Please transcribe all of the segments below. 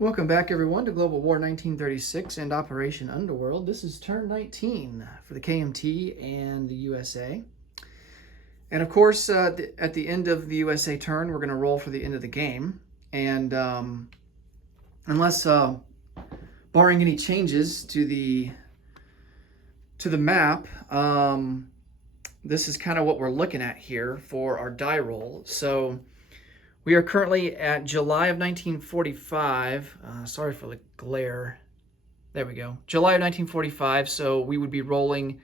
Welcome back, everyone, to Global War 1936 and Operation Underworld. This is turn 19 for the KMT and the USA. And of course, at the end of the USA turn, we're going to roll for the end of the game. And unless, barring any changes to the map, this is kind of what we're looking at here for our die roll. So we are currently at July of 1945. Sorry for the glare. There we go. July of 1945, so we would be rolling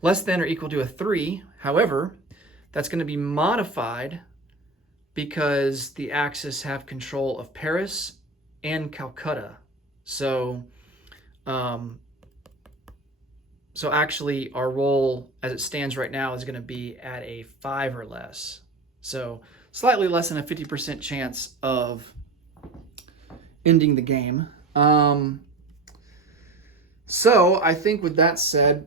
less than or equal to a 3. However, that's going to be modified because the Axis have control of Paris and Calcutta. So actually our roll as it stands right now is going to be at a 5 or less. So slightly less than a 50% chance of ending the game. So I think with that said,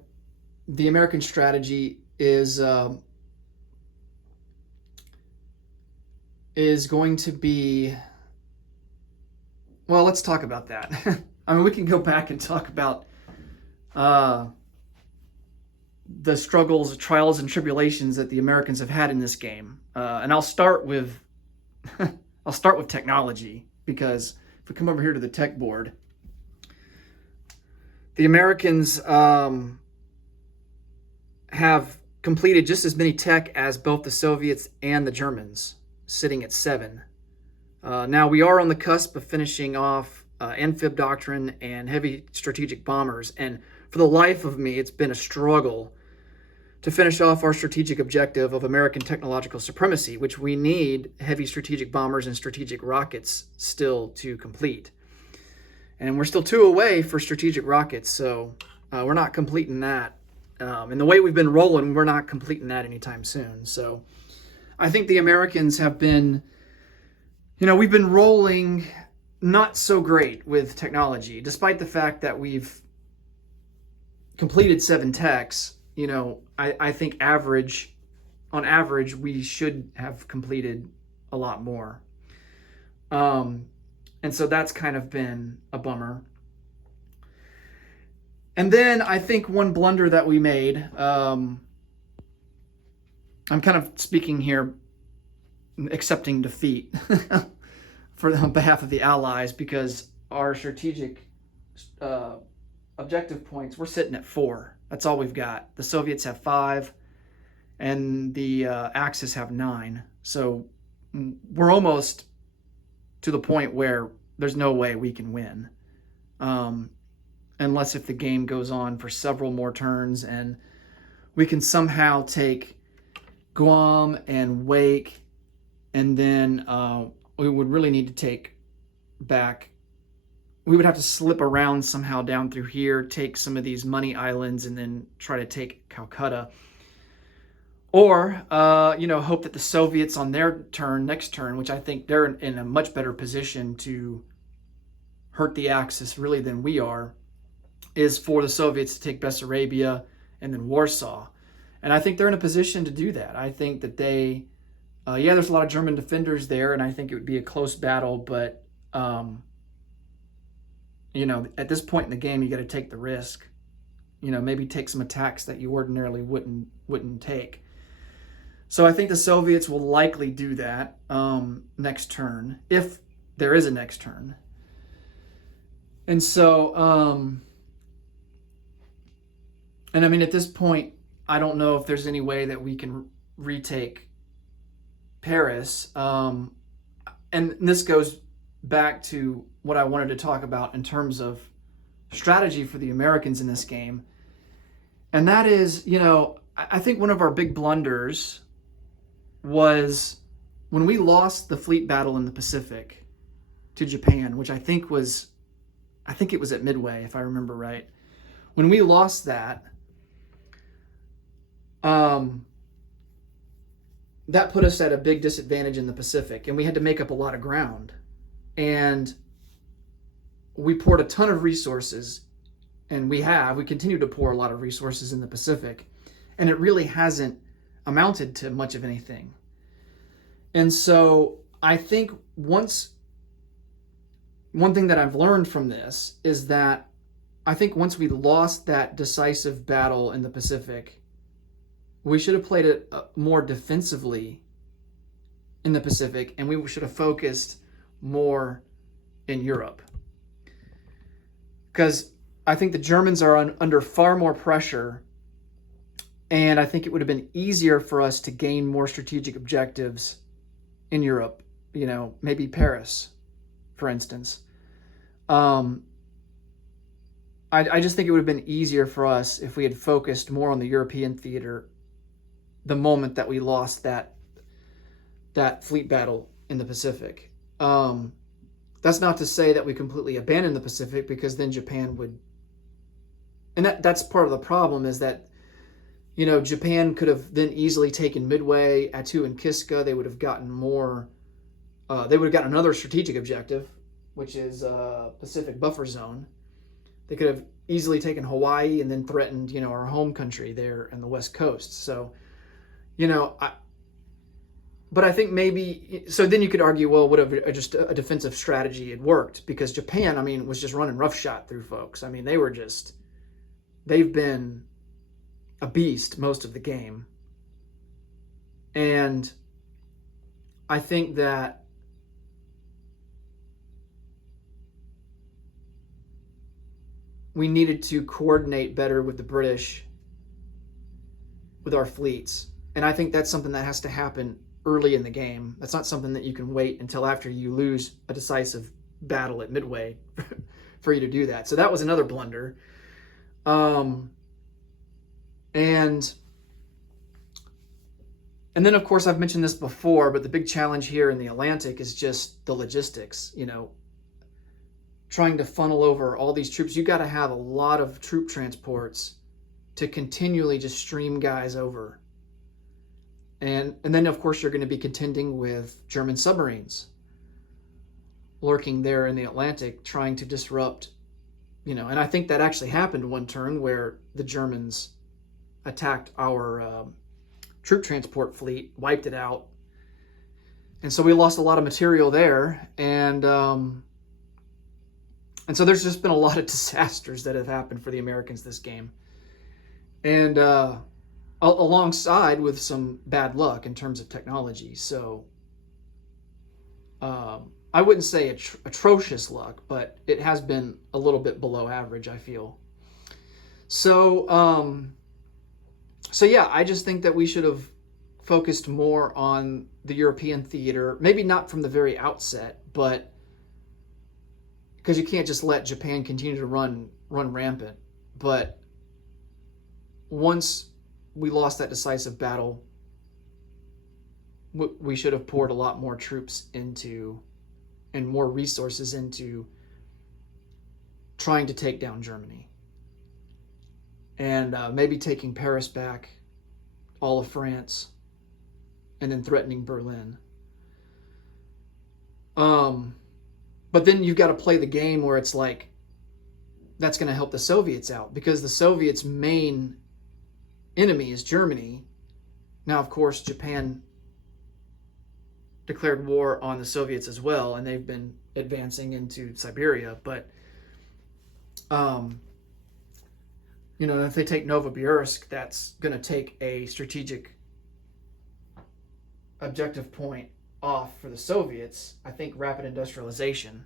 the American strategy is going to be, well, let's talk about that. I mean, we can go back and talk about the struggles, trials, and tribulations that the Americans have had in this game. And I'll start with technology, because if we come over here to the tech board, the Americans have completed just as many tech as both the Soviets and the Germans, sitting at 7. Now we are on the cusp of finishing off amphib doctrine and heavy strategic bombers, and for the life of me, it's been a struggle to finish off our strategic objective of American technological supremacy, which we need heavy strategic bombers and strategic rockets still to complete. And we're still 2 away for strategic rockets, so we're not completing that. And the way we've been rolling, we're not completing that anytime soon. So I think the Americans have been, we've been rolling not so great with technology, despite the fact that we've completed 7 techs. I think on average, we should have completed a lot more. And so that's kind of been a bummer. And then I think one blunder that we made, I'm kind of speaking here, accepting defeat on behalf of the Allies, because our strategic objective points, we're sitting at 4. That's all we've got. The Soviets have 5, and the Axis have 9. So we're almost to the point where there's no way we can win, unless if the game goes on for several more turns and we can somehow take Guam and Wake, and then we would really need to take back. We would have to slip around somehow down through here, take some of these money islands, and then try to take Calcutta. Or, hope that the Soviets on their next turn, which I think they're in a much better position to hurt the Axis really than we are, is for the Soviets to take Bessarabia and then Warsaw. And I think they're in a position to do that. I think that there's a lot of German defenders there, and I think it would be a close battle, but at this point in the game, you got to take the risk. Maybe take some attacks that you ordinarily wouldn't take. So I think the Soviets will likely do that next turn, if there is a next turn. And so, at this point, I don't know if there's any way that we can retake Paris. And this goes back to what I wanted to talk about in terms of strategy for the Americans in this game. And that is, I think one of our big blunders was when we lost the fleet battle in the Pacific to Japan, which I think it was at Midway, if I remember right. When we lost that, that put us at a big disadvantage in the Pacific, and we had to make up a lot of ground. And we poured a ton of resources, and we continue to pour a lot of resources in the Pacific, and it really hasn't amounted to much of anything. And so I think once one thing that I've learned from this is that I think once we lost that decisive battle in the Pacific, we should have played it more defensively in the Pacific, and we should have focused more in Europe. Because I think the Germans are under far more pressure, and I think it would have been easier for us to gain more strategic objectives in Europe, maybe Paris, for instance. I just think it would have been easier for us if we had focused more on the European theater the moment that we lost that fleet battle in the Pacific. That's not to say that we completely abandoned the Pacific, because then Japan would, and that's part of the problem, is that Japan could have then easily taken Midway, Attu, and Kiska. They would have gotten more. They would have gotten another strategic objective, which is Pacific Buffer Zone. They could have easily taken Hawaii and then threatened, our home country there in the West Coast. So, but I think maybe, so then you could argue, well, would have just a defensive strategy had worked? Because Japan, was just running roughshod through folks. They've been a beast most of the game. And I think that we needed to coordinate better with the British, with our fleets. And I think that's something that has to happen early in the game. That's not something that you can wait until after you lose a decisive battle at Midway for you to do that. So that was another blunder. And then, of course, I've mentioned this before, but the big challenge here in the Atlantic is just the logistics, trying to funnel over all these troops. You got to have a lot of troop transports to continually just stream guys over. And then, of course, you're going to be contending with German submarines lurking there in the Atlantic, trying to disrupt, and I think that actually happened one turn where the Germans attacked our troop transport fleet, wiped it out. And so we lost a lot of material there. And so there's just been a lot of disasters that have happened for the Americans this game. And alongside with some bad luck in terms of technology. So I wouldn't say atrocious luck, but it has been a little bit below average, I feel. So, yeah, I just think that we should have focused more on the European theater. Maybe not from the very outset, but because you can't just let Japan continue to run rampant. But once we lost that decisive battle, we should have poured a lot more troops into and more resources into trying to take down Germany. And maybe taking Paris back, all of France, and then threatening Berlin. But then you've got to play the game where it's like, that's going to help the Soviets out, because the Soviets' main enemy is Germany. Now, of course, Japan declared war on the Soviets as well, and they've been advancing into Siberia. But, if they take Novosibirsk, that's going to take a strategic objective point off for the Soviets. I think rapid industrialization.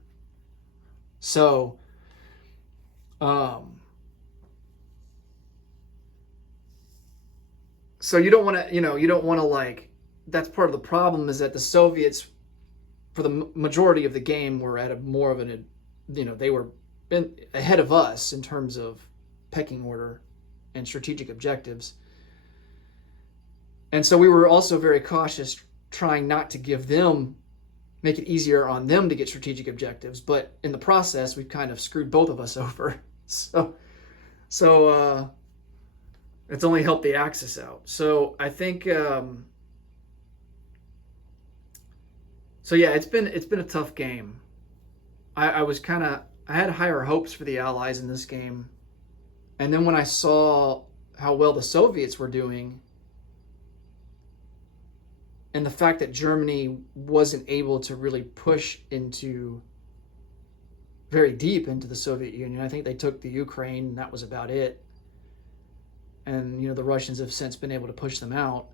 So, so you don't want to, that's part of the problem, is that the Soviets, for the majority of the game, were at more of they were ahead of us in terms of pecking order and strategic objectives. And so we were also very cautious, trying not to make it easier on them to get strategic objectives. But in the process, we've kind of screwed both of us over. So it's only helped the Axis out. So I think, so yeah, it's been a tough game. I had higher hopes for the Allies in this game. And then when I saw how well the Soviets were doing, and the fact that Germany wasn't able to really push into very deep into the Soviet Union. I think they took the Ukraine, and that was about it. And the Russians have since been able to push them out.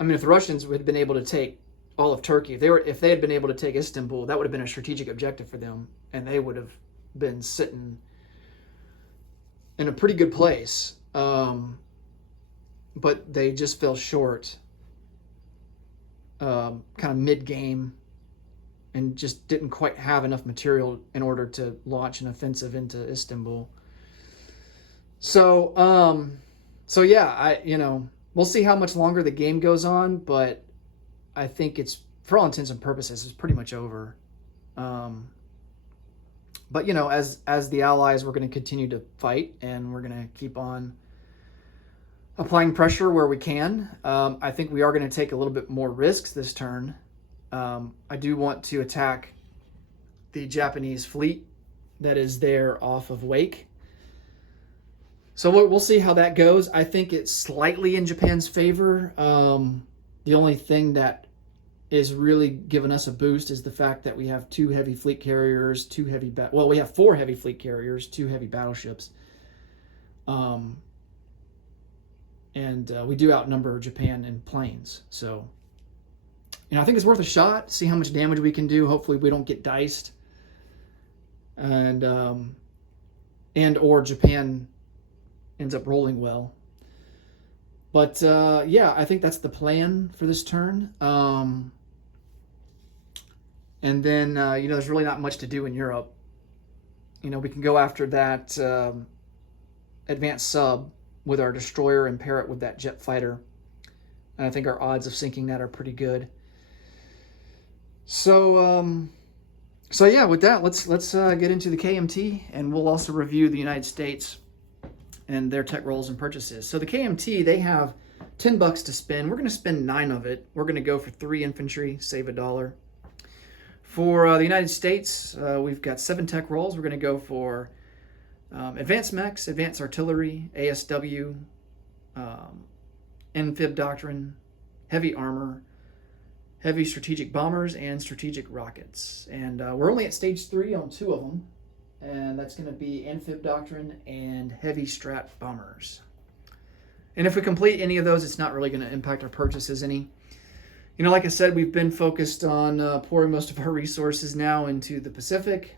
If the Russians had been able to take all of Turkey, if they had been able to take Istanbul, that would have been a strategic objective for them, and they would have been sitting in a pretty good place. But they just fell short, kind of mid-game, and just didn't quite have enough material in order to launch an offensive into Istanbul. So yeah, we'll see how much longer the game goes on, but I think it's, for all intents and purposes, it's pretty much over. But as the Allies, we're going to continue to fight, and we're going to keep on applying pressure where we can. I think we are going to take a little bit more risks this turn. I do want to attack the Japanese fleet that is there off of Wake. So we'll see how that goes. I think it's slightly in Japan's favor. The only thing that is really giving us a boost is the fact that we have 2 heavy fleet carriers, we have 4 heavy fleet carriers, 2 heavy battleships. And we do outnumber Japan in planes. So, I think it's worth a shot, see how much damage we can do. Hopefully we don't get diced. And or Japan ends up rolling well. But yeah, I think that's the plan for this turn. And then there's really not much to do in Europe. We can go after that advanced sub with our destroyer and pair it with that jet fighter. And I think our odds of sinking that are pretty good. So yeah, with that, let's get into the KMT, and we'll also review the United States and their tech rolls and purchases. So the KMT, they have $10 to spend. We're going to spend 9 of it. We're going to go for 3 infantry, save $1. For the United States, we've got 7 tech rolls. We're going to go for advanced mechs, advanced artillery, ASW, amphib doctrine, heavy armor, heavy strategic bombers, and strategic rockets. And we're only at stage 3 on 2 of them. And that's going to be amphib doctrine and heavy strat bombers. And if we complete any of those, it's not really going to impact our purchases any. Like I said, we've been focused on pouring most of our resources now into the Pacific.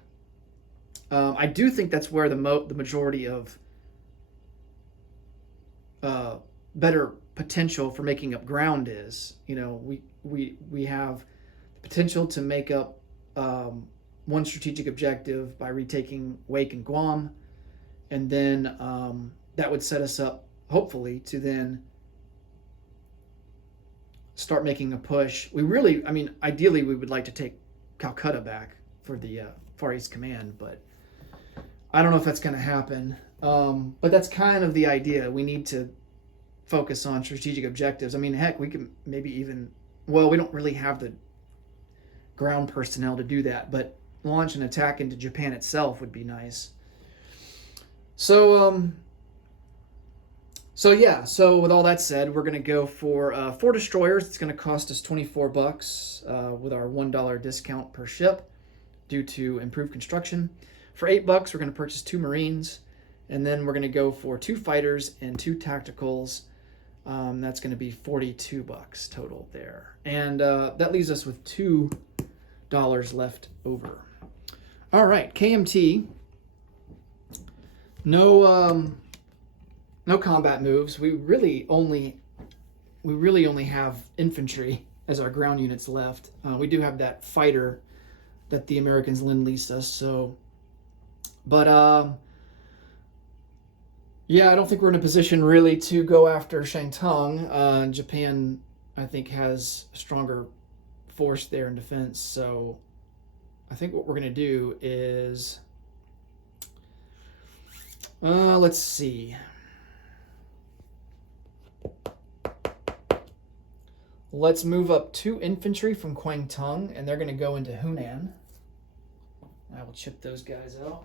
I do think that's where the majority of better potential for making up ground is. We have the potential to make up one strategic objective by retaking Wake and Guam, and then that would set us up, hopefully, to then start making a push. Ideally, we would like to take Calcutta back for the Far East Command, but I don't know if that's going to happen. But that's kind of the idea. We need to focus on strategic objectives. Heck, we can maybe even, we don't really have the ground personnel to do that, but launch an attack into Japan itself would be nice. So with all that said, we're going to go for 4 destroyers. It's going to cost us $24 with our $1 discount per ship due to improved construction. For $8, we're going to purchase 2 Marines, and then we're going to go for 2 fighters and 2 tacticals. That's going to be $42 total there. And that leaves us with $2 left over. All right, KMT. No combat moves. We really only have infantry as our ground units left. We do have that fighter that the Americans lend-leased us. So, but yeah, I don't think we're in a position really to go after Shantung. Japan, I think, has a stronger force there in defense. So I think what we're going to do is, let's see. Let's move up 2 infantry from Kwangtung, and they're going to go into Hunan. I will chip those guys out.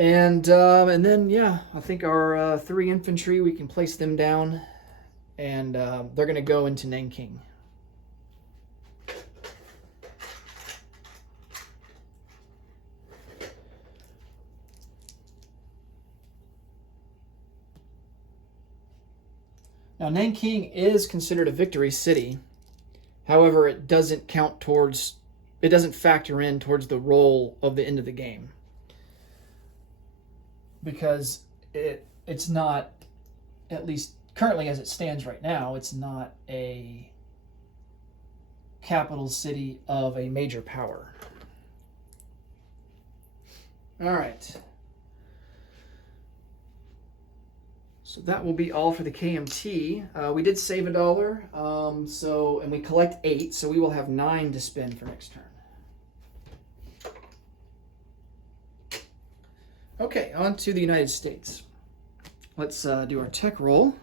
And then, yeah, I think our 3 infantry, we can place them down, and they're going to go into Nanking. Now, Nanking is considered a victory city. However, it doesn't factor in towards the role of the end of the game. Because it's not, at least currently as it stands right now, it's not a capital city of a major power. All right. So that will be all for the KMT. We did save $1, and we collect 8, so we will have 9 to spend for next turn. Okay, on to the United States. Let's do our tech roll.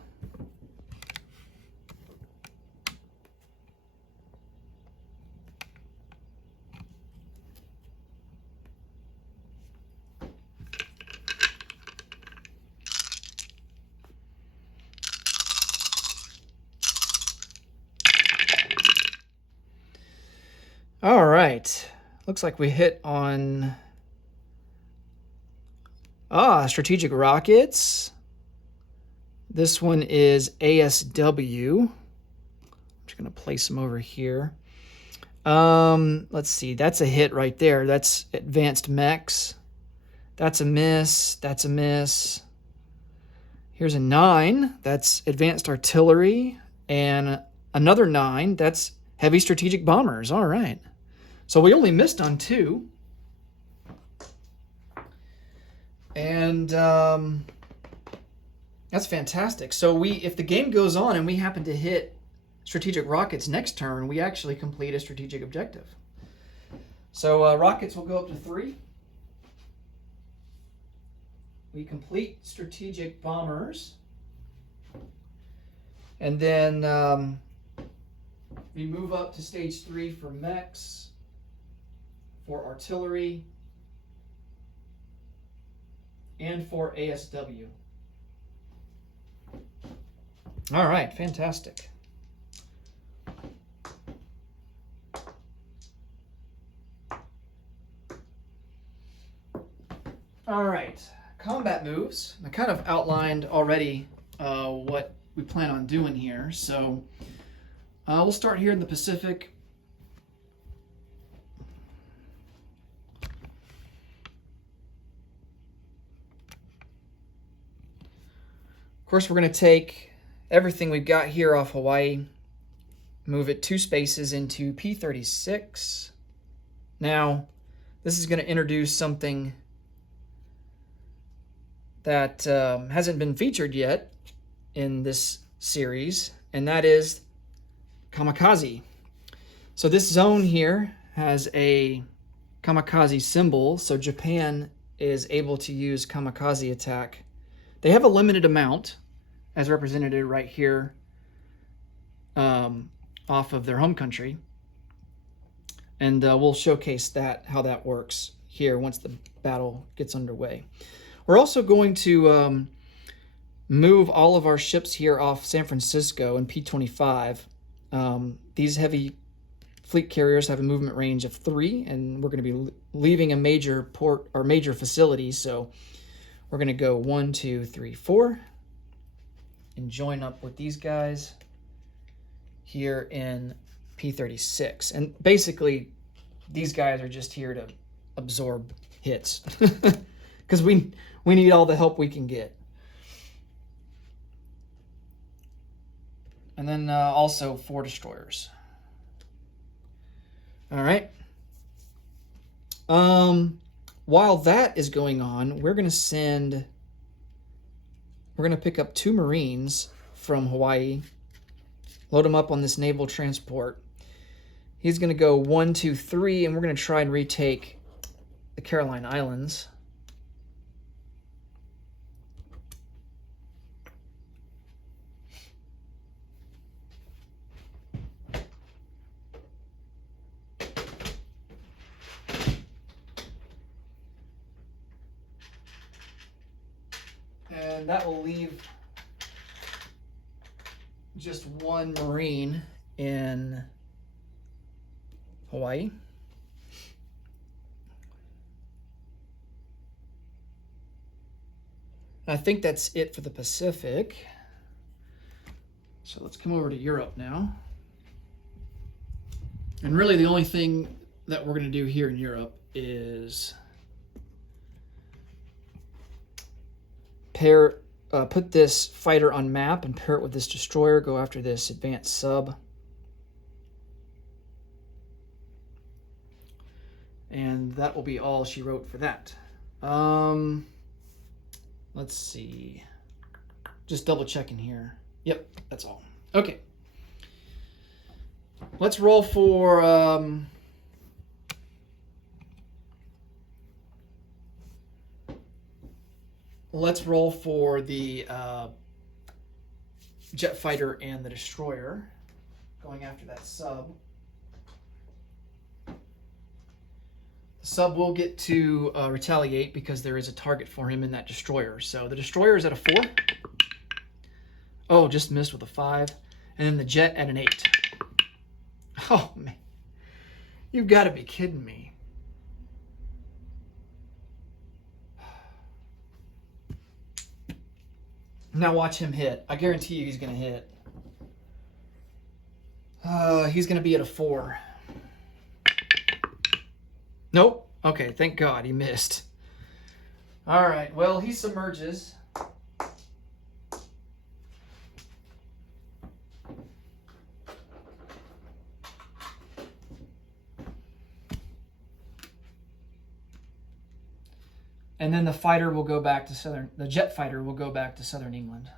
All right. Looks like we hit on strategic rockets. This one is ASW. I'm just going to place them over here. Let's see. That's a hit right there. That's advanced mechs. That's a miss. That's a miss. Here's a 9. That's advanced artillery. And another 9. That's heavy strategic bombers. All right. So we only missed on 2. And that's fantastic. So if the game goes on and we happen to hit strategic rockets next turn, we actually complete a strategic objective. So rockets will go up to 3. We complete strategic bombers. And then we move up to stage 3 for mechs, for artillery, and for ASW. All right, fantastic. All right, combat moves. I kind of outlined already what we plan on doing here. So we'll start here in the Pacific. Of course, we're going to take everything we've got here off Hawaii, move it 2 spaces into P36. Now, this is going to introduce something that hasn't been featured yet in this series, and that is kamikaze. So this zone here has a kamikaze symbol, so Japan is able to use kamikaze attack. They have a limited amount, as represented right here, off of their home country. And we'll showcase how that works here once the battle gets underway. We're also going to move all of our ships here off San Francisco in P25. These heavy fleet carriers have a movement range of 3, and we're going to be leaving a major port or major facility, so we're going to go 1, 2, 3, 4 and join up with these guys here in P36. And basically, these guys are just here to absorb hits because we need all the help we can get. And then also 4 destroyers. All right. While that is going on, we're going to pick up 2 Marines from Hawaii, load them up on this naval transport. He's going to go 1, 2, 3, and we're going to try and retake the Caroline Islands. And that will leave just one Marine in Hawaii. I think that's it for the Pacific. So let's come over to Europe now. And really the only thing that we're going to do here in Europe is put this fighter on map and pair it with this destroyer, go after this advanced sub. And that will be all she wrote for that. Let's see. Just double checking here. Yep, that's all. Okay. Let's roll for the jet fighter and the destroyer going after that sub. The sub will get to retaliate because there is a target for him in that destroyer. So the destroyer is at a 4. Oh, just missed with a 5. And then the jet at an 8. Oh, man. You've got to be kidding me. Now watch him hit. I guarantee you he's going to hit. He's going to be at a 4. Nope. Okay, thank God he missed. All right, well, he submerges. And then the fighter will go back to the jet fighter will go back to southern England.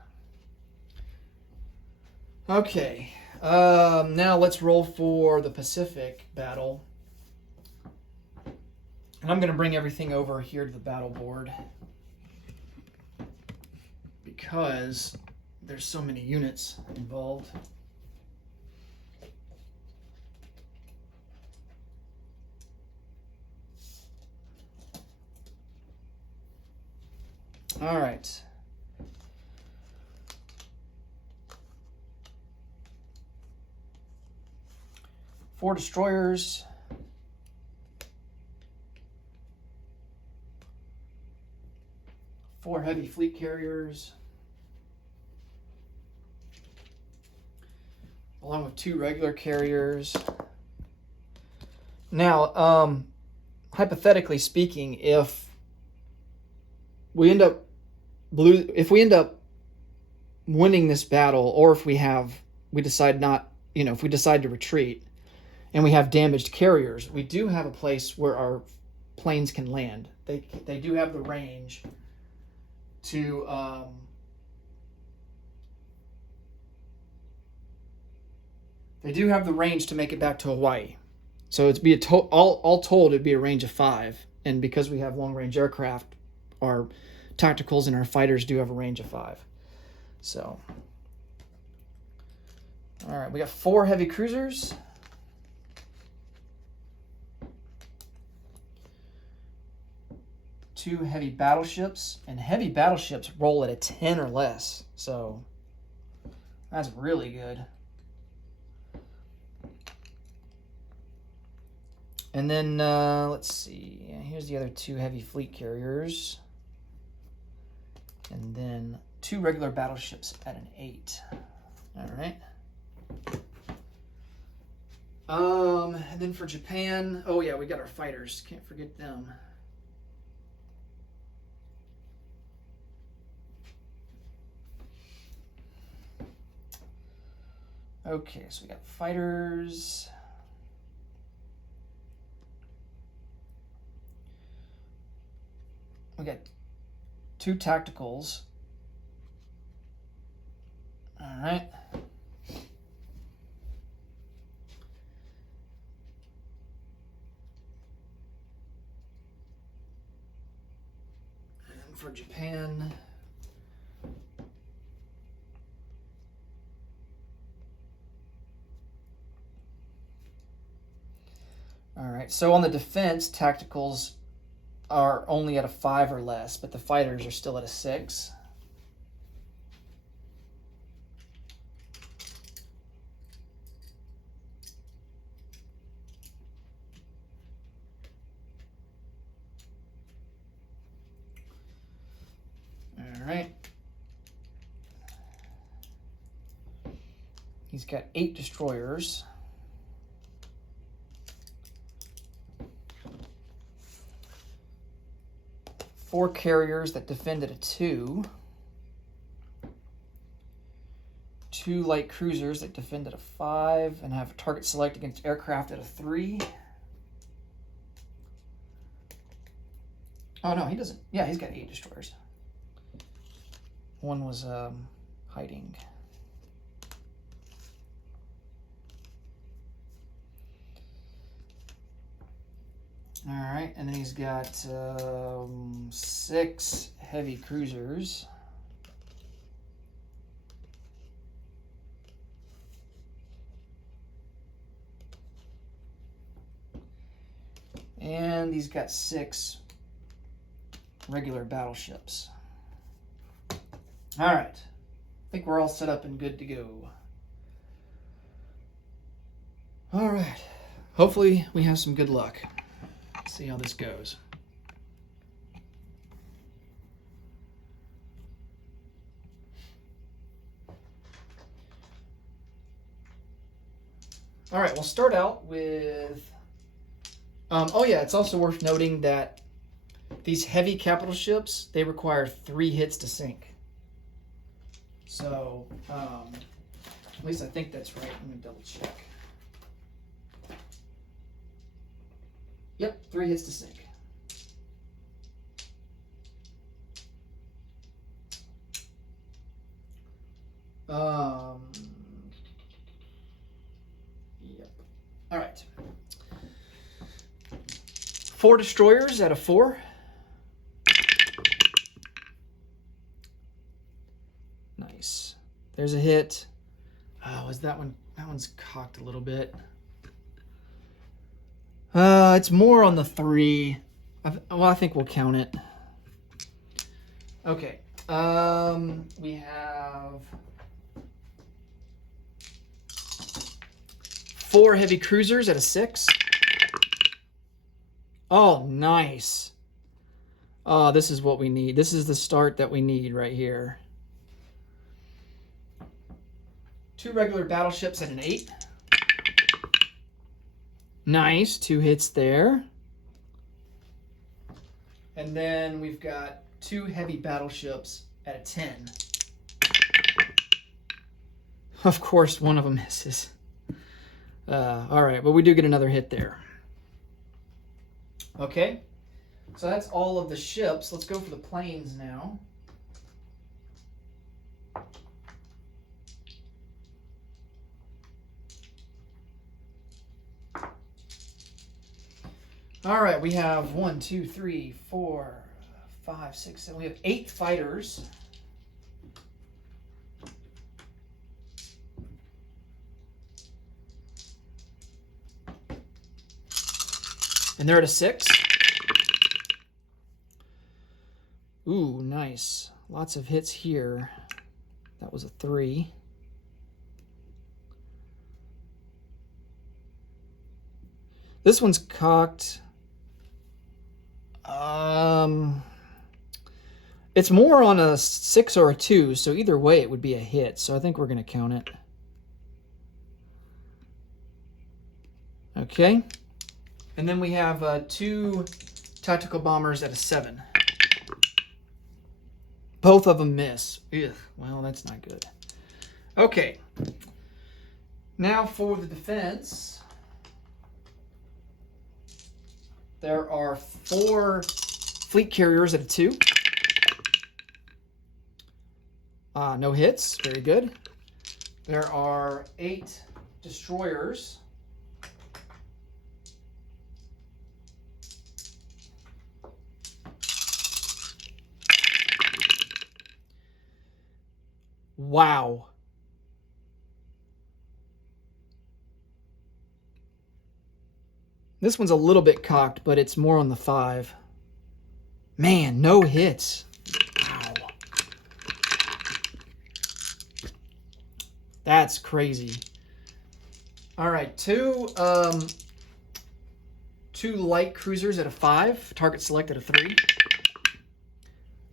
Okay, now let's roll for the Pacific battle. And I'm going to bring everything over here to the battle board because there's so many units involved. All right. Four destroyers. Four heavy fleet carriers. Along with 2 regular carriers. Now, hypothetically speaking, if we end up winning this battle, or if we decide to retreat and we have damaged carriers, we do have a place where our planes can land. They do have the range to make it back to Hawaii. So it'd be all told, it'd be a range of 5. And because we have long-range aircraft, our tacticals and our fighters do have a range of 5. So, all right, we got 4 heavy cruisers. Two heavy battleships, and heavy battleships roll at a 10 or less. So that's really good. And then let's see. Here's the other 2 heavy fleet carriers. And then 2 regular battleships at an 8. All right. And then for Japan, oh yeah, we got our fighters. Can't forget them. Okay, so we got fighters. We got 2 tacticals. All right. And for Japan, all right, so on the defense, tacticals are only at a 5 or less, but the fighters are still at a 6. He's got 8 destroyers. Four carriers that defend at a 2. 2 light cruisers that defend at a 5 and have a target select against aircraft at a 3. Oh, no, he doesn't. Yeah, he's got 8 destroyers. One was hiding. All right, and then he's got 6 heavy cruisers. And he's got 6 regular battleships. All right, I think we're all set up and good to go. All right, hopefully we have some good luck. Let's see how this goes. All right, we'll start out with... oh yeah, it's also worth noting that these heavy capital ships, they require 3 hits to sink. So, at least I think that's right. I'm going to double check. Yep, 3 hits to sink. Yep. All right. 4 destroyers at a 4. Nice. There's a hit. Oh, is that one? That one's cocked a little bit. It's more on the 3. Well, I think we'll count it. Okay. We have 4 heavy cruisers at a 6. Oh, nice. Oh, this is what we need. This is the start that we need right here. 2 regular battleships at an 8. Nice, 2 hits there. And then we've got 2 heavy battleships at a 10. Of course, one of them misses. All right, but we do get another hit there. Okay, so that's all of the ships. Let's go for the planes now. All right, we have 1, 2, 3, 4, 5, 6, 7. We have 8 fighters. And they're at a 6. Ooh, nice. Lots of hits here. That was a 3. This one's cocked. It's more on a 6 or a 2, so either way it would be a hit. So I think we're going to count it. Okay. And then we have 2 tactical bombers at a 7. Both of them miss. Ugh, well, that's not good. Okay. Now for the defense. There are 4 fleet carriers at a 2. No hits. Very good. There are 8 destroyers. Wow. This one's a little bit cocked, but it's more on the 5. Man, no hits. Wow. That's crazy. All right, 2 light cruisers at a 5. Target select at a 3.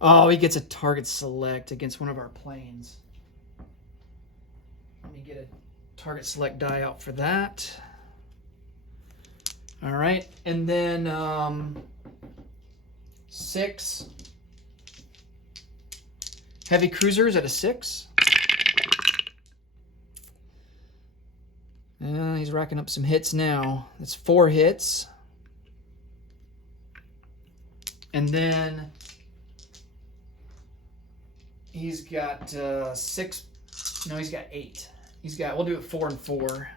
Oh, he gets a target select against one of our planes. Let me get target select die out for that. All right, and then 6 heavy cruisers at a 6. He's racking up some hits now. That's 4 hits. And then he's got 6. No, he's got 8. We'll do it 4 and 4.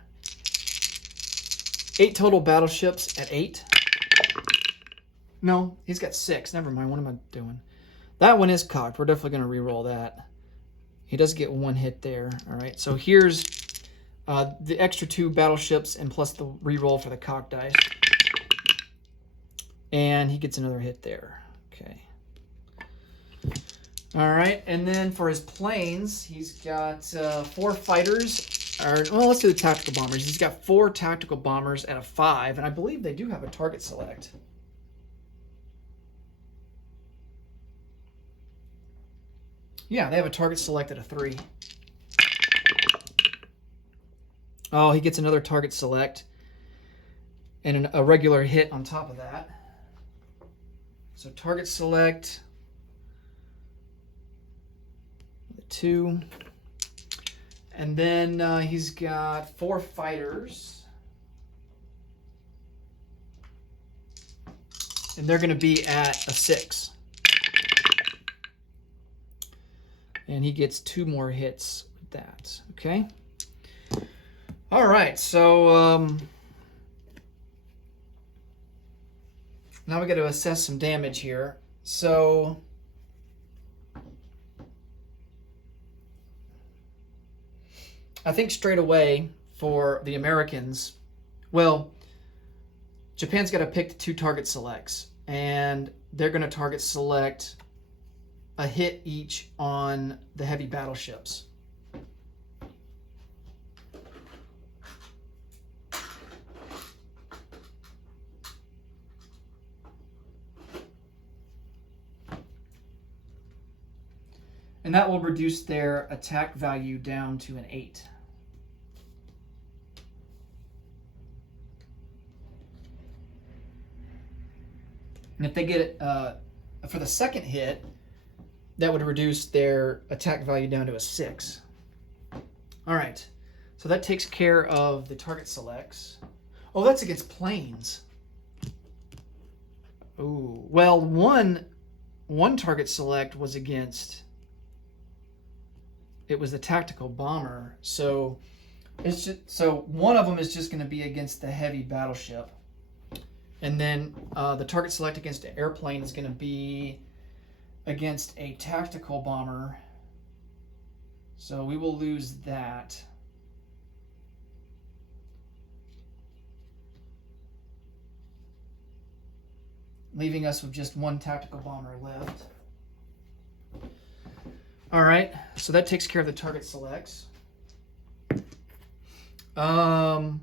8 total battleships at 8. No, he's got 6. Never mind. What am I doing? That one is cocked. We're definitely going to re-roll that. He does get 1 hit there. All right. So here's the extra 2 battleships and plus the re-roll for the cock dice. And he gets another hit there. Okay. All right. And then for his planes, he's got 4 fighters. Well, let's do the tactical bombers. He's got 4 tactical bombers at a 5, and I believe they do have a target select. Yeah, they have a target select at a 3. Oh, he gets another target select and a regular hit on top of that. So target select, 2. And then he's got 4 fighters. And they're going to be at a 6. And he gets 2 more hits with that. Okay. All right. So now we got to assess some damage here. So I think straight away for the Americans, well, Japan's got to pick the 2 target selects, and they're going to target select a hit each on the heavy battleships. And that will reduce their attack value down to an 8. And if they get it for the second hit, that would reduce their attack value down to a 6. All right, so that takes care of the target selects. Oh, that's against planes. Oh, well, one target select was against. It was the tactical bomber, so it's just, so one of them is just going to be against the heavy battleship. And then the target select against an airplane is going to be against a tactical bomber. So we will lose that. Leaving us with just 1 tactical bomber left. All right, so that takes care of the target selects. 1,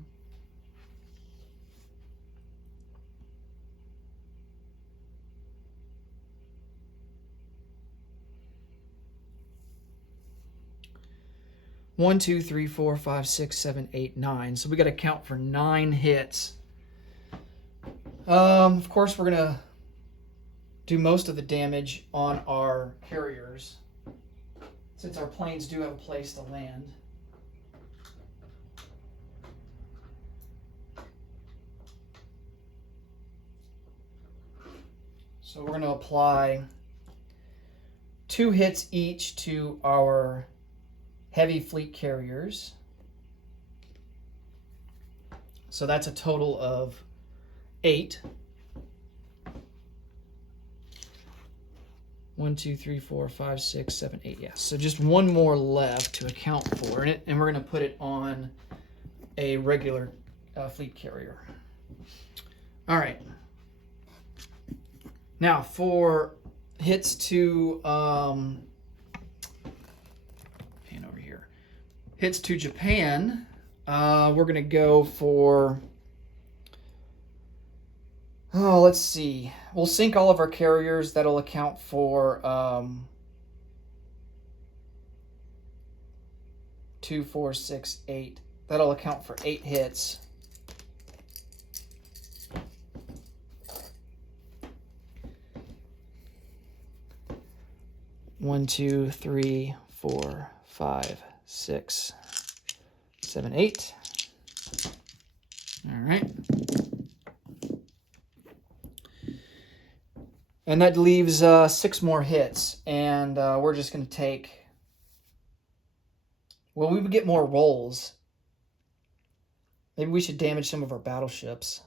2, 3, 4, 5, 6, 7, 8, 9. So we got to count for 9 hits. Of course, we're gonna do most of the damage on our carriers, since our planes do have a place to land. So we're going to apply 2 hits each to our heavy fleet carriers. So that's a total of 8. 1, 2, 3, 4, 5, 6, 7, 8. Yeah, so just 1 more left to account for it, and we're going to put it on a regular fleet carrier. All right. Now for hits to pan over here. Hits to Japan. We're going to go for. Oh, let's see. We'll sink all of our carriers. That'll account for 2, 4, 6, 8, That'll account for 8 hits. One, two, three, 4, 5, 6, 7, 8. All right. And that leaves 6 more hits. And we're just going to take... Well, we would get more rolls. Maybe we should damage some of our battleships.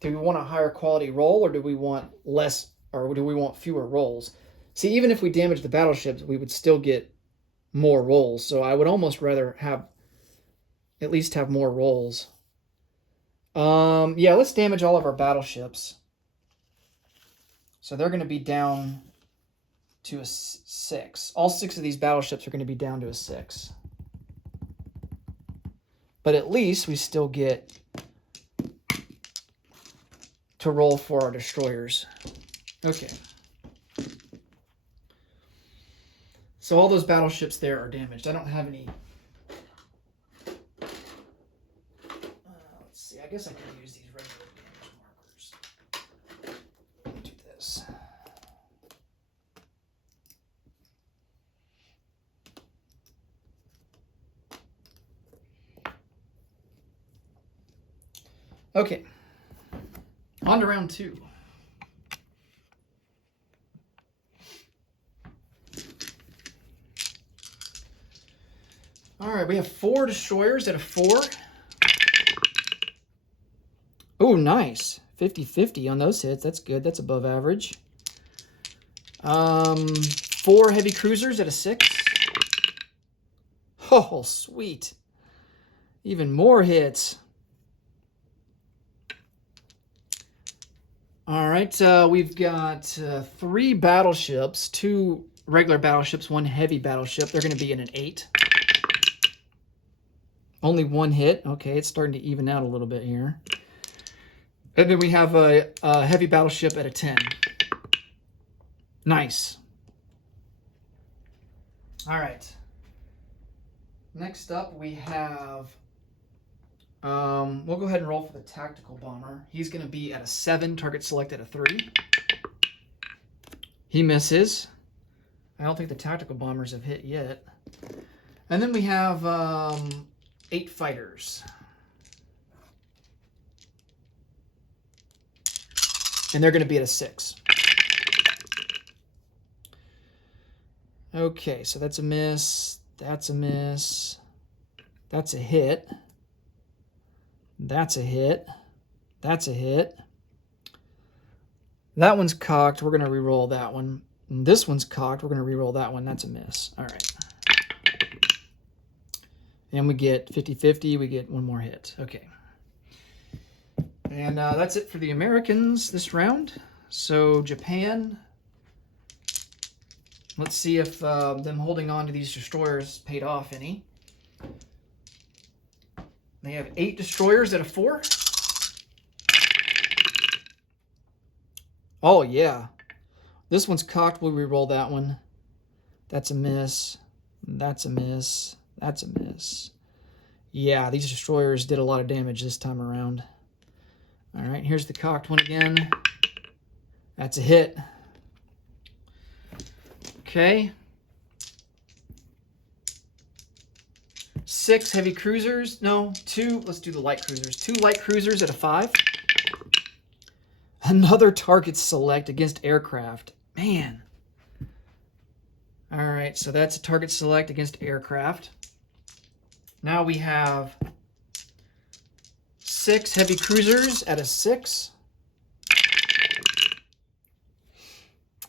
Do we want a higher quality roll, or do we want less, or do we want fewer rolls? See, even if we damage the battleships, we would still get more rolls. So I would almost rather at least have more rolls. Yeah, let's damage all of our battleships. So they're going to be down to a 6. All 6 of these battleships are going to be down to a 6. But at least we still get to roll for our destroyers. Okay. So all those battleships there are damaged. I don't have any... let's see. I guess I could use these regular damage markers. Let me do this. Okay. On to round 2. All right, we have 4 destroyers at a 4. Oh, nice. 50-50 on those hits. That's good. That's above average. 4 heavy cruisers at a 6. Oh, sweet. Even more hits. All right, we've got 3 battleships, 2 regular battleships, 1 heavy battleship. They're going to be in an 8. Only 1 hit. Okay, it's starting to even out a little bit here. And then we have a heavy battleship at a 10. Nice. All right. Next up, we have... we'll go ahead and roll for the tactical bomber. He's going to be at a 7, target select at a 3. He misses. I don't think the tactical bombers have hit yet. And then we have 8 fighters. And they're going to be at a 6. Okay, so that's a miss. That's a miss. That's a hit. That's a hit. That's a hit. That one's cocked. We're going to re-roll that one. And this one's cocked. We're going to re-roll that one. That's a miss. All right. And we get 50-50. We get 1 more hit. Okay. And that's it for the Americans this round. So Japan. Let's see if them holding on to these destroyers paid off any. They have 8 destroyers at a 4. Oh, yeah. This one's cocked. We'll re-roll that one. That's a miss. That's a miss. That's a miss. Yeah, these destroyers did a lot of damage this time around. All right, here's the cocked one again. That's a hit. Okay. 6 heavy cruisers. No, 2. Let's do the light cruisers. 2 light cruisers at a 5. Another target select against aircraft. Man. All right, so that's a target select against aircraft. Now we have 6 heavy cruisers at a 6.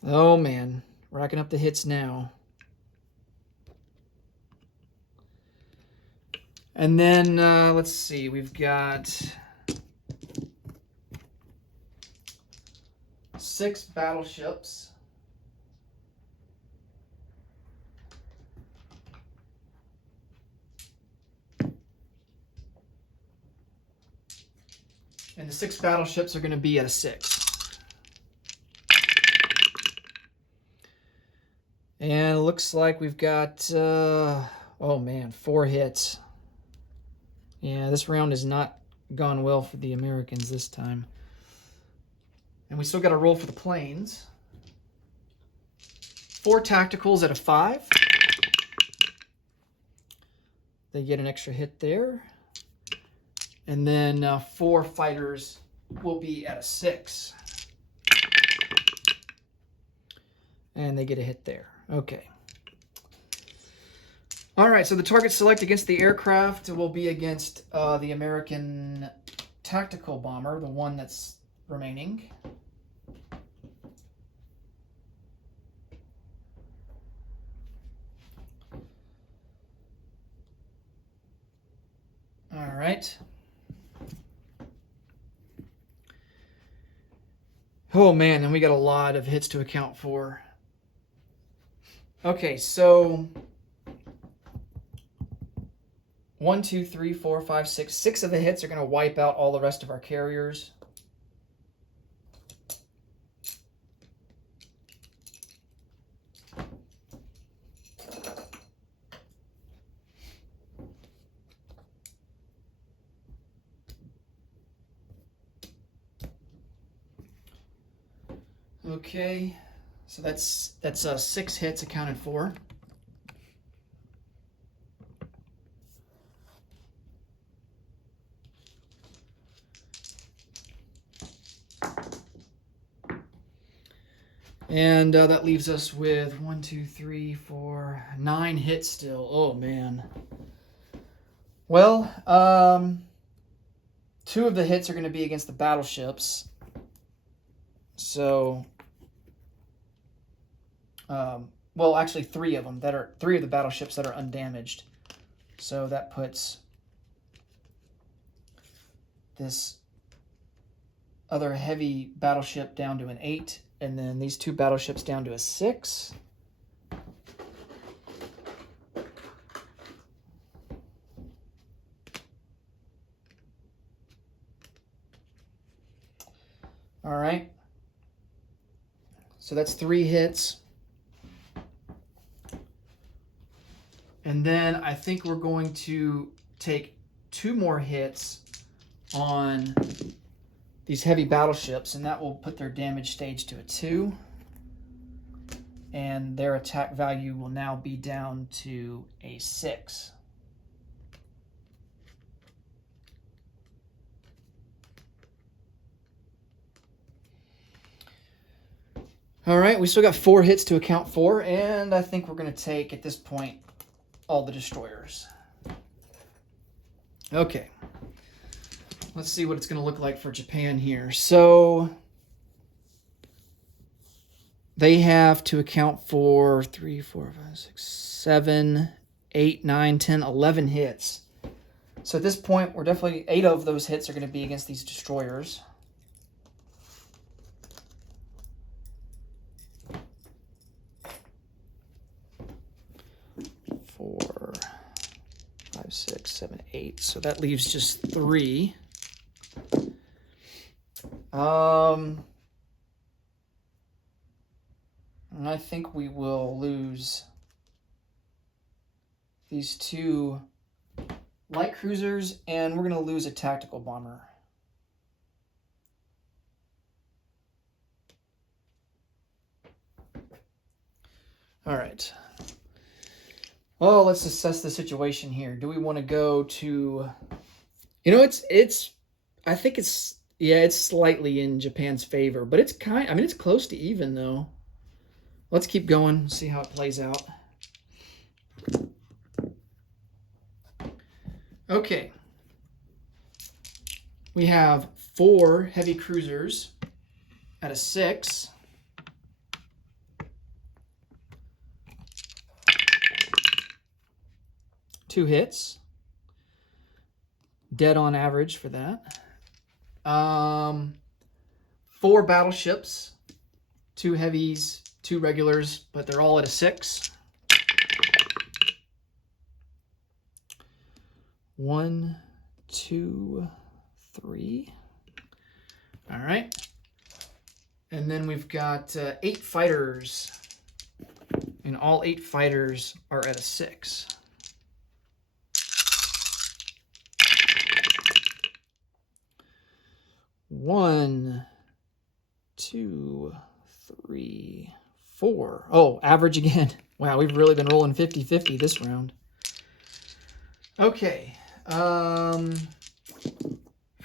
Oh, man. Racking up the hits now. And then, let's see, we've got 6 battleships. And the 6 battleships are going to be at a 6. And it looks like we've got, oh man, 4 hits. Yeah, this round has not gone well for the Americans this time. And we still got to roll for the planes. 4 tacticals at a 5. They get an extra hit there. And then 4 fighters will be at a 6. And they get a hit there. Okay. All right, so the target select against the aircraft will be against the American tactical bomber, the one that's remaining. All right. Oh man, and we got a lot of hits to account for. Okay, so 1, 2, 3, 4, 5, 6. 6 of the hits are going to wipe out all the rest of our carriers. Okay, so that's 6 hits accounted for. And that leaves us with 1, 2, 3, 4, 9 hits still. Oh man. Well, 2 of the hits are going to be against the battleships. So, well, actually 3 of them 3 of the battleships that are undamaged. So that puts this other heavy battleship down to an 8, and then these 2 battleships down to a 6. All right. So that's 3 hits. And then I think we're going to take 2 more hits on these heavy battleships, and that will put their damage stage to a 2. And their attack value will now be down to a 6. All right, we still got 4 hits to account for, and I think we're going to take, at this point, all the destroyers. Okay. Let's see what it's going to look like for Japan here. So they have to account for 3, 4, 5, 6, 7, 8, 9, 10, 11 hits. So at this point, we're definitely 8 of those hits are going to be against these destroyers. Four, 5, 6, 7, 8. So that leaves just 3. And I think we will lose these 2 light cruisers, and we're going to lose a tactical bomber. All right. Well, let's assess the situation here. Do we want to go to, I think it's slightly in Japan's favor, but it's it's close to even though. Let's keep going, see how it plays out. Okay. We have 4 heavy cruisers at a 6. Two hits. Dead on average for that. 4 battleships. 2 heavies, 2 regulars, but they're all at a 6. 1, 2, 3. All right. And then we've got 8 fighters And all 8 fighters are at a 6. One, 2, 3, 4. Oh, average again. Wow, we've really been rolling 50-50 this round. Okay. For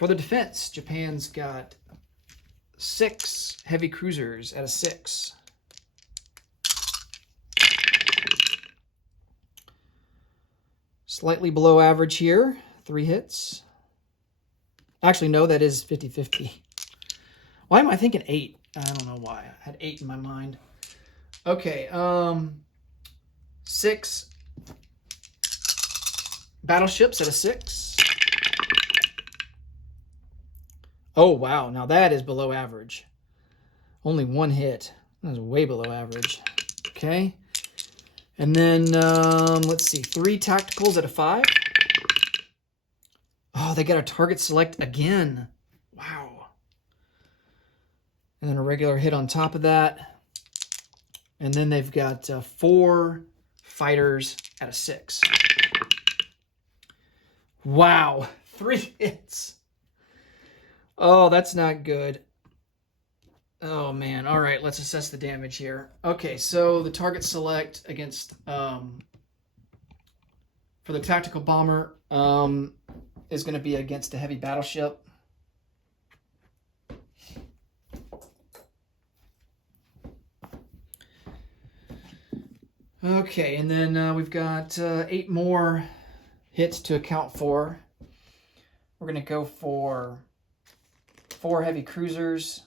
the defense, Japan's got 6 heavy cruisers at a 6. Slightly below average here. 3 hits. Actually, no, that is 50-50. Why am I thinking 8? I don't know why. I had 8 in my mind. Okay, 6 battleships at a 6. Oh, wow. Now that is below average. Only 1 hit. That is way below average. Okay. And then, let's see, 3 tacticals at a 5. Oh, they got a target select again. Wow. And then a regular hit on top of that. And then they've got 4 fighters at a 6. Wow. 3 hits. Oh, that's not good. Oh, man. All right, let's assess the damage here. Okay, so the target select against, for the tactical bomber, is going to be against a heavy battleship. Okay, and then we've got 8 more hits to account for. We're going to go for 4 heavy cruisers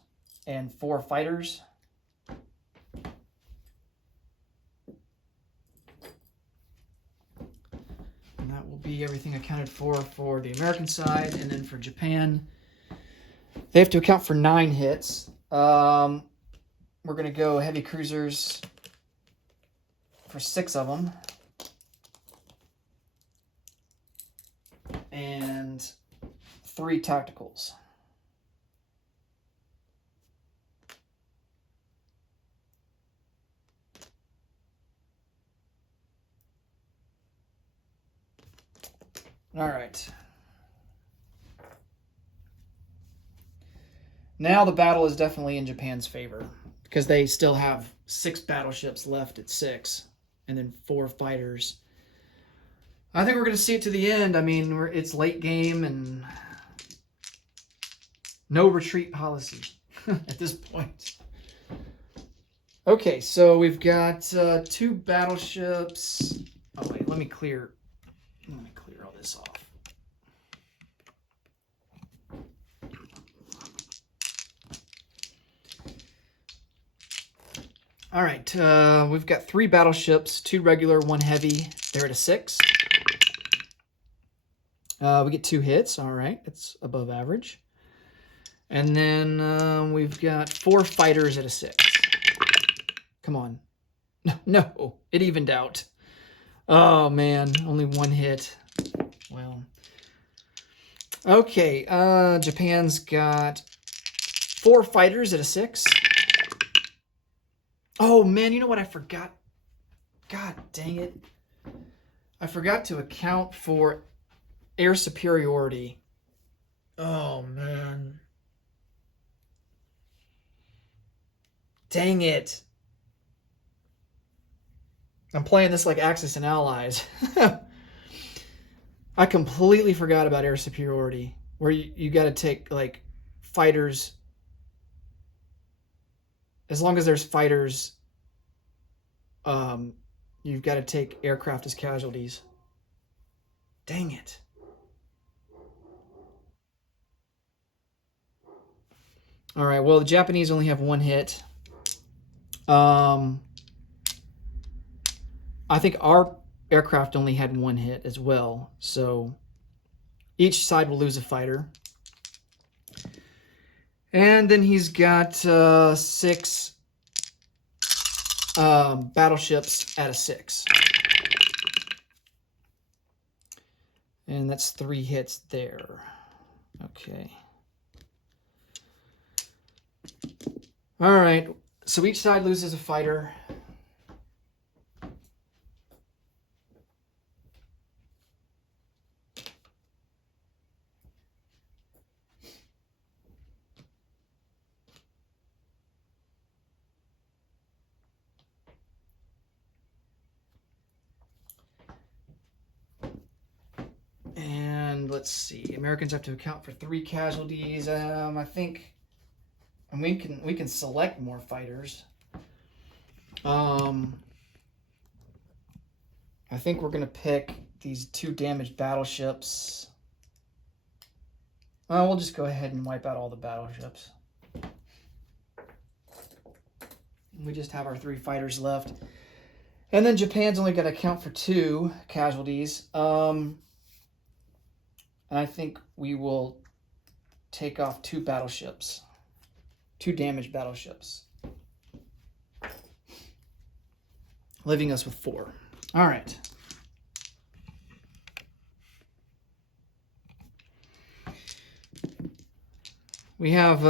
and 4 fighters. And that will be everything accounted for the American side. And then for Japan, they have to account for 9 hits. We're going to go heavy cruisers for 6 of them. And 3 tacticals. All right. Now the battle is definitely in Japan's favor because they still have 6 battleships left at 6 and then 4 fighters. I think we're going to see it to the end. I mean, it's late game and no retreat policy at this point. Okay, so we've got 2 battleships. Oh, wait, let me clear all this off. All right, we've got 3 battleships, 2 regular, 1 heavy. They're at a 6. We get 2 hits. All right, it's above average. And then we've got 4 fighters at a 6. Come on. No, it evened out. Oh, man, only 1 hit. Well, okay, Japan's got 4 fighters at a 6. Oh, man, you know what I forgot? God dang it. I forgot to account for air superiority. Oh, man. Dang it. I'm playing this like Axis and Allies. I completely forgot about air superiority, where you got to take, like, fighters. As long as there's fighters, you've got to take aircraft as casualties. Dang it. All right, well, the Japanese only have 1 hit. I think our aircraft only had 1 hit as well, so each side will lose a fighter. And then he's got 6 battleships at a 6. And that's 3 hits there. Okay. All right, so each side loses a fighter. let's see. Americans have to account for 3 casualties. I think, and we can select more fighters. I think we're gonna pick these 2 damaged battleships. We'll just go ahead and wipe out all the battleships. We just have our 3 fighters left. And then Japan's only got to account for 2 casualties. And I think we will take off 2 battleships. 2 damaged battleships. Leaving us with 4. All right. We have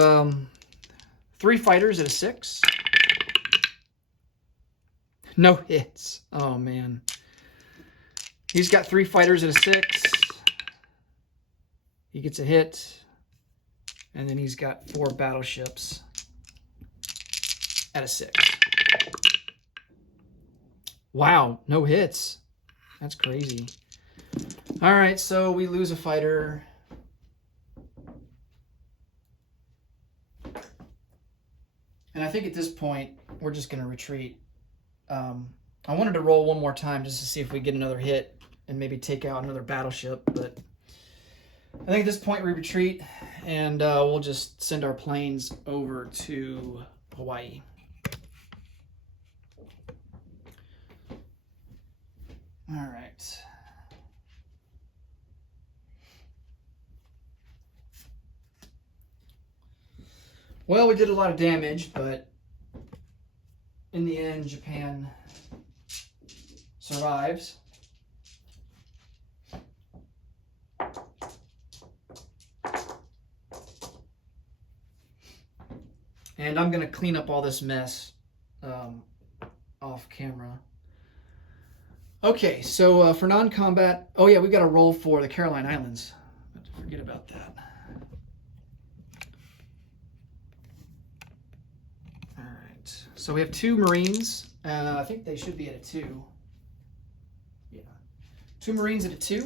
3 fighters at a 6. No hits. Oh, man. He's got 3 fighters at a 6. He gets a hit. And then he's got 4 battleships at a 6. Wow, no hits. That's crazy. All right, so we lose a fighter. And I think at this point, we're just going to retreat. I wanted to roll one more time just to see if we get another hit and maybe take out another battleship, but I think at this point we retreat, and we'll just send our planes over to Hawaii. All right. Well, we did a lot of damage, but in the end, Japan survives. And I'm going to clean up all this mess off camera. Okay, so for non-combat, oh yeah, we got to roll for the Caroline Islands. Forget about that. All right, so we have 2 Marines. I think they should be at a 2. Yeah, 2 Marines at a 2.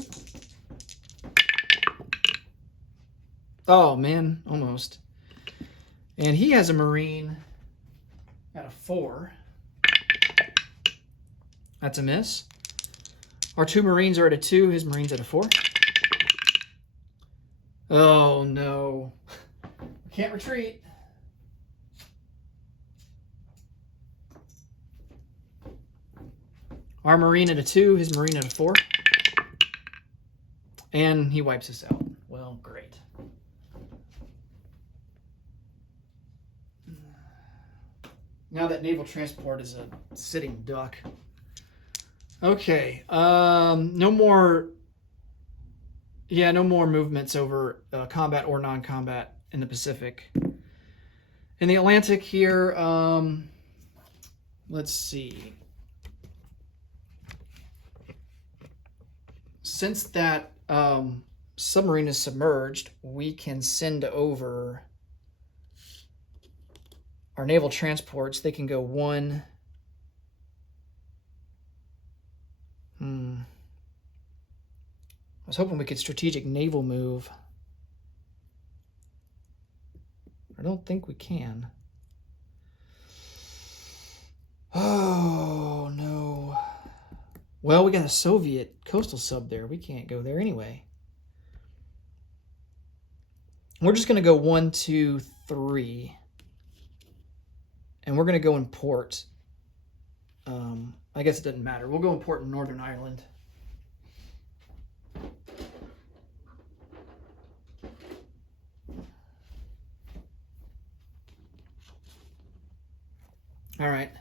Oh man, almost. And he has a Marine at a 4. That's a miss. Our 2 Marines are at a 2. His Marine's at a 4. Oh, no. Can't retreat. Our Marine at a 2. His Marine at a 4. And he wipes us out. Well, great. Now that naval transport is a sitting duck. Okay, no more movements over combat or non-combat in the Pacific. In the Atlantic here, let's see. Since that submarine is submerged, we can send over our naval transports. They can go 1... I was hoping we could strategic naval move. I don't think we can. Oh, no. Well, we got a Soviet coastal sub there. We can't go there anyway. We're just going to go 1, 2, 3. And we're going to go in port. I guess it doesn't matter. We'll go in port in Northern Ireland. All right.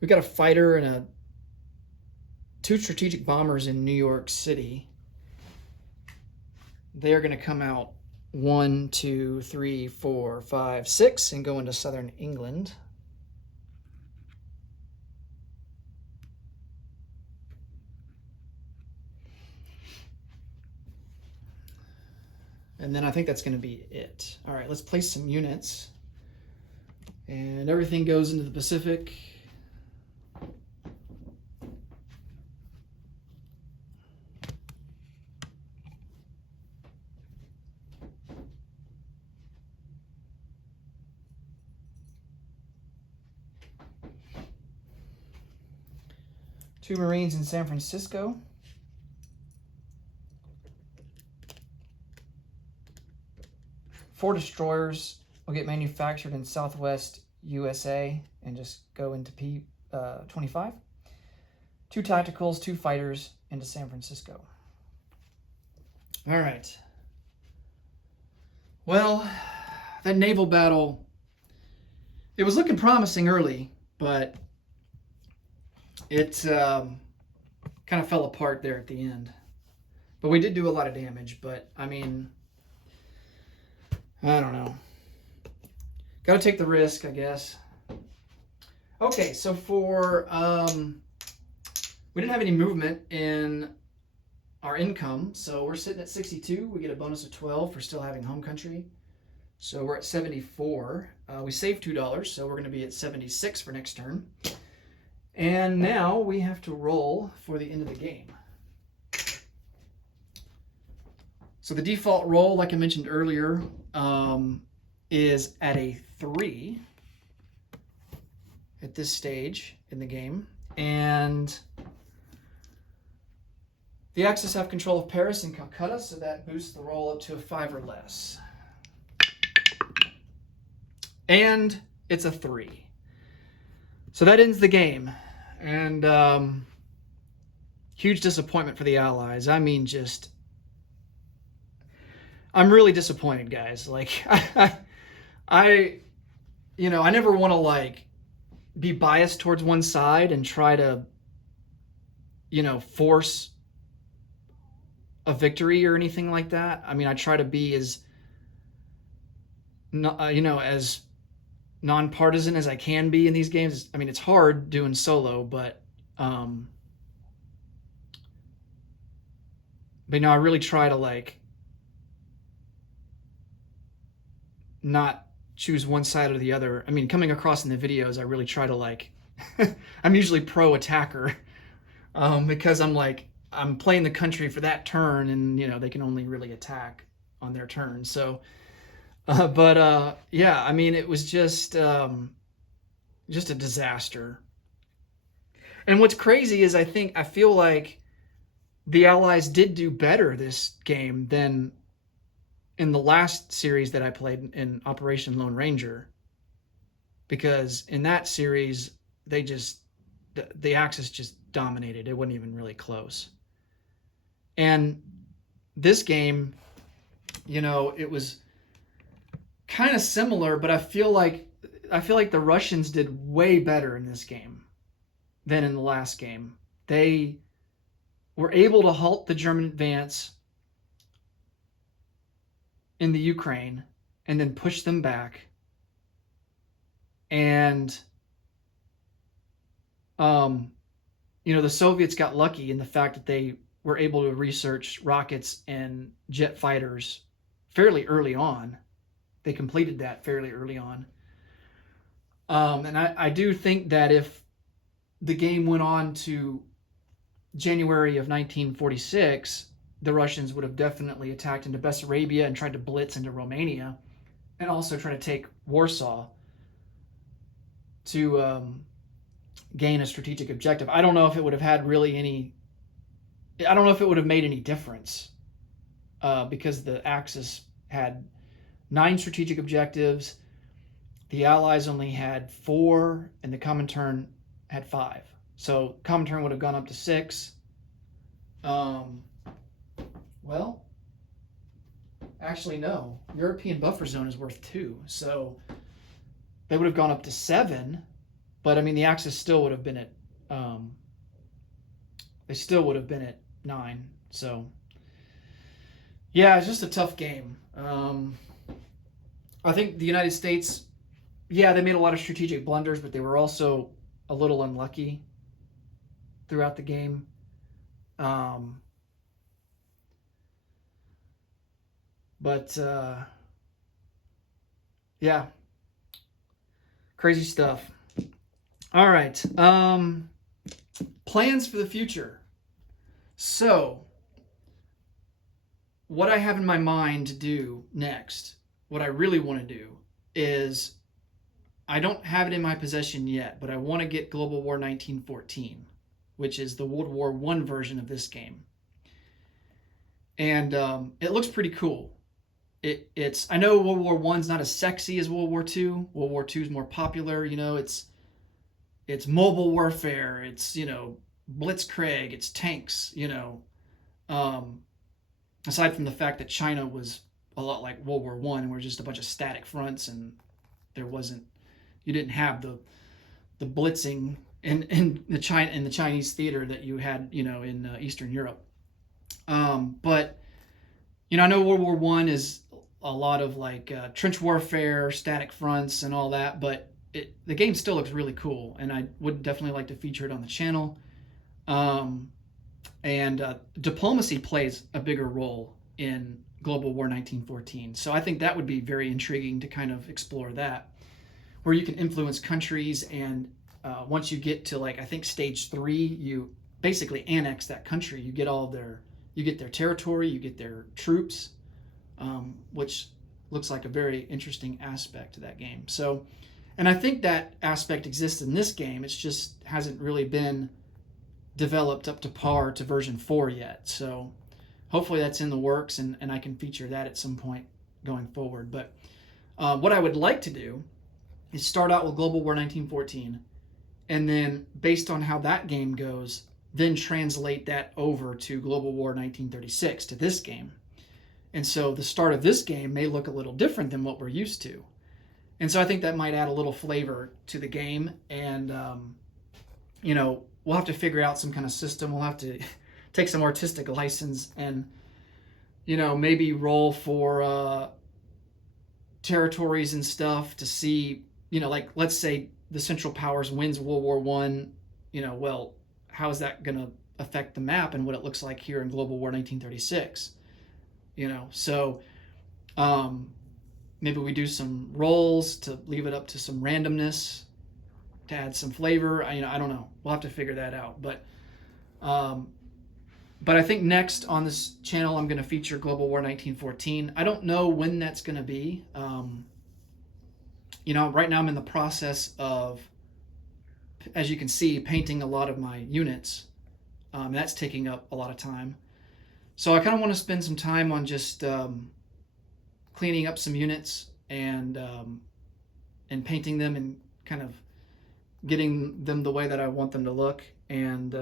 We got a fighter and 2 strategic bombers in New York City. They are going to come out 1, 2, 3, 4, 5, 6 and go into southern England. And then I think that's going to be it. All right, let's place some units. And everything goes into the Pacific. 2 Marines in San Francisco. Four destroyers will get manufactured in Southwest USA and just go into P-25. 2 tacticals, 2 fighters into San Francisco. All right. Well, that naval battle, it was looking promising early, but it kind of fell apart there at the end. But we did do a lot of damage, but I mean, I don't know. Got to take the risk, I guess. Okay, so for, we didn't have any movement in our income, so we're sitting at 62. We get a bonus of 12 for still having home country. So we're at 74. We saved $2, so we're going to be at 76 for next turn. And now we have to roll for the end of the game. So the default roll, like I mentioned earlier, is at a 3 at this stage in the game. And the Axis have control of Paris and Calcutta, so that boosts the roll up to a 5 or less. And it's a 3. So that ends the game. And huge disappointment for the Allies. I mean, just... I'm really disappointed, guys. Like, I never want to, like, be biased towards one side and try to, force a victory or anything like that. I mean, I try to be as, as nonpartisan as I can be in these games. I mean, it's hard doing solo, but I really try to, like, not choose one side or the other. I mean, coming across in the videos, I really try to, like, I'm usually pro-attacker because I'm like, I'm playing the country for that turn, and, they can only really attack on their turn. So, yeah, I mean, it was just a disaster. And what's crazy is I feel like the Allies did do better this game than in the last series that I played in Operation Lone Ranger, because in that series, the Axis just dominated. It wasn't even really close. And this game, it was kind of similar, but I feel like the Russians did way better in this game than in the last game. They were able to halt the German advance in the Ukraine and then push them back. And, the Soviets got lucky in the fact that they were able to research rockets and jet fighters fairly early on. They completed that fairly early on. And I do think that if the game went on to January of 1946, the Russians would have definitely attacked into Bessarabia and tried to blitz into Romania, and also try to take Warsaw to gain a strategic objective. I don't know if it would have had really any... I don't know if it would have made any difference because the Axis had 9 strategic objectives, the Allies only had 4, and the Comintern had 5. So Comintern would have gone up to 6. Well, actually, no. European buffer zone is worth 2, so they would have gone up to 7. But I mean, the Axis still would have been at. They still would have been at 9. So yeah, it's just a tough game. I think the United States, yeah, they made a lot of strategic blunders, but they were also a little unlucky throughout the game. Yeah, crazy stuff. All right, plans for the future. So, what I have in my mind to do next, what I really want to do is, I don't have it in my possession yet, but I want to get Global War 1914, which is the World War I version of this game. And it looks pretty cool. It's I know World War I's not as sexy as World War II. World War II is more popular. It's mobile warfare. It's blitzkrieg. It's tanks. Aside from the fact that China was a lot like World War I, and we're just a bunch of static fronts, and you didn't have the blitzing in the Chinese theater that you had in Eastern Europe. But I know World War I is a lot of like trench warfare, static fronts, and all that, but the game still looks really cool, and I would definitely like to feature it on the channel. And diplomacy plays a bigger role in Global War 1914, so I think that would be very intriguing to kind of explore that, where you can influence countries, and once you get to I think stage 3, you basically annex that country. You get their territory, you get their troops, which looks like a very interesting aspect to that game. So, and I think that aspect exists in this game. It's just hasn't really been developed up to par to version 4 yet. So hopefully that's in the works, and I can feature that at some point going forward. But what I would like to do is start out with Global War 1914, and then based on how that game goes, then translate that over to Global War 1936, to this game. And so the start of this game may look a little different than what we're used to. And so I think that might add a little flavor to the game. And, we'll have to figure out some kind of system. We'll have to take some artistic license and, maybe roll for territories and stuff to see, let's say the Central Powers wins World War I, well, how is that going to affect the map and what it looks like here in Global War 1936? So maybe we do some rolls to leave it up to some randomness to add some flavor. I don't know. We'll have to figure that out. But I think next on this channel, I'm going to feature Global War 1914. I don't know when that's going to be. Right now I'm in the process of, as you can see, painting a lot of my units. That's taking up a lot of time. So I kind of want to spend some time on just cleaning up some units and painting them and kind of getting them the way that I want them to look. And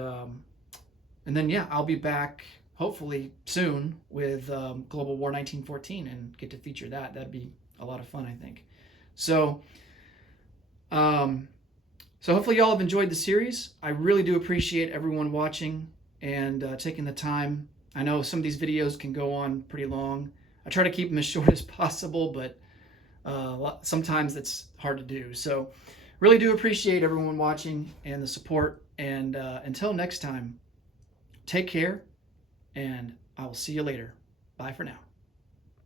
then, yeah, I'll be back hopefully soon with Global War 1914 and get to feature that. That'd be a lot of fun, I think. So hopefully y'all have enjoyed the series. I really do appreciate everyone watching and taking the time. I know some of these videos can go on pretty long. I try to keep them as short as possible, but sometimes it's hard to do. So really do appreciate everyone watching and the support. And until next time, take care, and I will see you later. Bye for now.